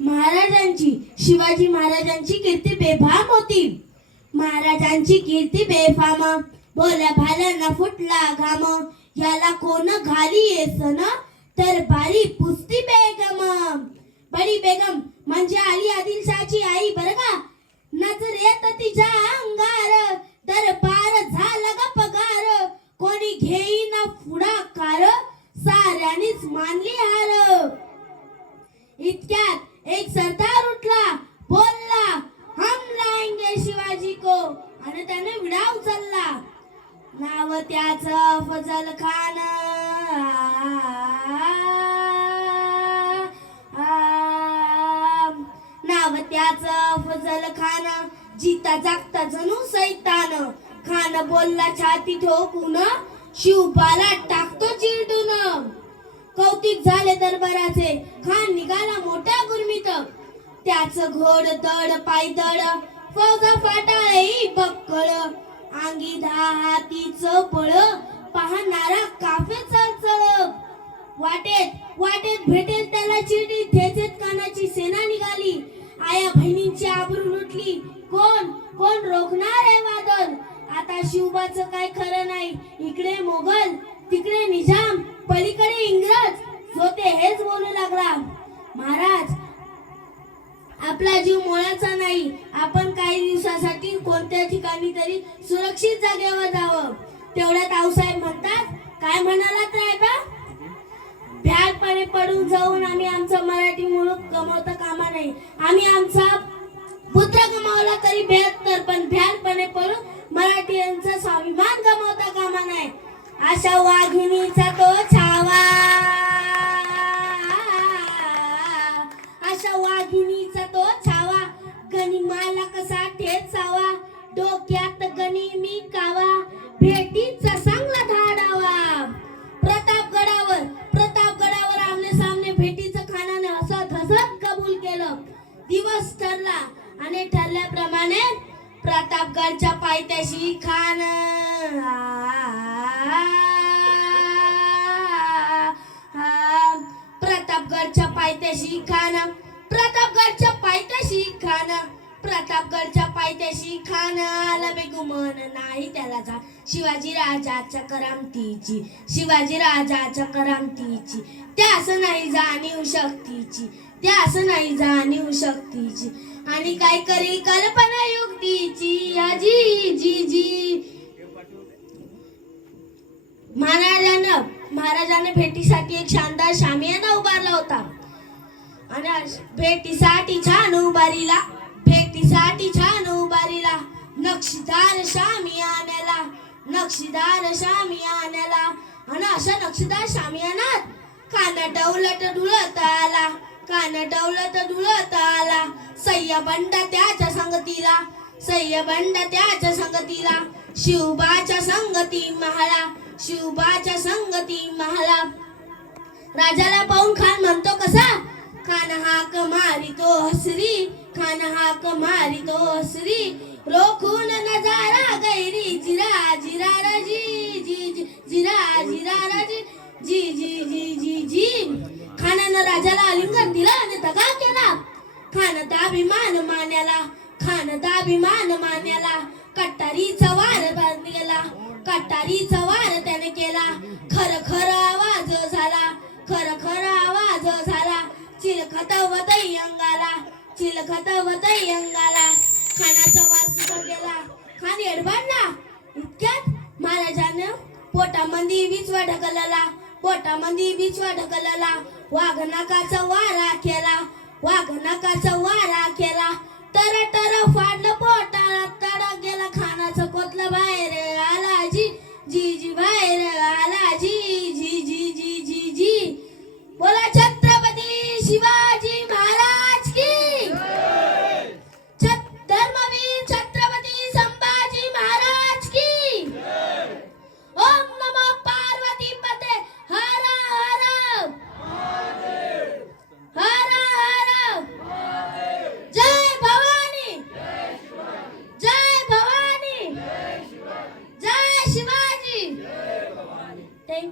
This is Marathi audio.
महाराजांची शिवाजी महाराजांची कीर्ती बेफाम होती. महाराजांची कीर्ती बेफाम, बोल्या भाल्यांना फुटला घाम. याला कोण घाली येसन तर बारी पुस्ती बेगम. बडी बेगम म्हणजे अली आदिलशाची आई बर का. नजरेत तिच्या अंगार दरबार झाला ग पगार. कोणी घेईना पुढाकार साऱ्यानीच मानली हार. इतक्यात एक सरदार उठला, बोलला हम लाएंगे शिवाजी को, आणि त्याने विडा उचलला. नाव त्याचं अफजल खान. नाव त्याचं अफजल खान. जिता जागता जणू सैतान. खान बोलला छाती ठोकून, शिवबाला टाकतो चिरडून. कौतिक झाले दरबाराचे, खान निघाला मोठ्या गुरमीत. त्याचं घोड दड पायदळ, फौजा फाटाळी बक्कळ. अंगी 10 हातीचं बळ, पाहणारा काफे चळचळ. वाटेत भेटेल त्याला चिरडी, ठेचेत कानाची सेना निघाली. आया बहिणींची आबरू लुटली, कोण रोखणार आहे वादळ. आता शिवबाचं काय खरं नाही. इकडे मोगल, तिकडे निजाम, पलीकडे इंग्रज. होते हेच बोलू लागला. महाराज, आपला जीव मोळाचा नाही. आपण काही दिवसासाठी कोणत्या ठिकाणी तरी सुरक्षित जागेवर जावं. तेवढ्यात आऊसाहेब म्हणतात, काय म्हणालात रायबा? भ्याडपणे पडून जाऊन आम्ही आमचा मराठी मुलूक गमावता कामा नाही. आम्ही आमचा पुत्र गमावला तरी बेहत्तर, पण भ्याडपणे पडून मराठीयांचा स्वाभिमान गमावता कामा नाही. अशा वाघिणीचा तो छावा, अशा वाघिणीचा तो छावा. गनिमाला कसा ठेचावा, डोक्यात गणी मी कावा. भेटीचा चांगला धाडावा. प्रतापगडावर आमने सामने भेटीचं खानाने हसत हसत कबूल केलं. दिवस ठरला आणि ठरल्याप्रमाणे प्रतापगडच्या पायथ्याशी खान. प्रतापगडच्या पायथ्याशी खान. प्रतापगडच्या पायथ्याशी खान. प्रतापगडच्या पायथ्याशी खान. आला बेगुमान नाही त्याला जा. शिवाजी राजाच्या करामतीची, शिवाजी राजाच्या करामतीची. त्यास नाही जाणीव शक्तीची, त्यास नाही जाणीव शक्तीची. आणि काय करेल कल्पना युक्तीची. जी जी जी महाराजाने भेटीसाठी एक शानदार शामियाना उभारला होता. आणि भेटीसाठी छान उभारीला, भेटीसाठी छान उभारीला. नक्षीदार शामियान्याला, नक्षीदार शामियान्याला. आणि अशा नक्षीदार शामियानात कान डौलत डुलत आला, कान डौलत डुलत आला. सय्यबंडा त्याच्या संगतीला, सय्यबंडा त्याच्या संगतीला. शिवबाच्या संगती महाळा, शिवबाच्या संगती महाळा. राजाला पाहून खान म्हणतो कसा, खान हाक मारितो हसरी, खान हाक मारितो हसरी. रोखून नजारा गैरी, जिरा जिरा रजी जी जी, जिरा जिरा रजी जी जी जी जी जी. खानानं राजाला आलिंगन दिलं आणि दगा केला. खानदाभिमान मान्याला, खानदाभिमान मान्याला. कट्टारीचा वार बांधलेला, कट्टारीचा वार त्याने केला. खर खर आवाज झाला, खर खर आवाज झाला. चिलखत वतई अंगाला, चिलखत वतई अंगाला. खानाचा वार सुरू गेला. खान एडबाडला. इतक्यात महाराजानं पोटामध्ये बिचवा ढकलला, पोटामध्ये बिचवा ढकलला. वाघ नाकाचा वारा केला, वाघ नाकाचा वारा केला.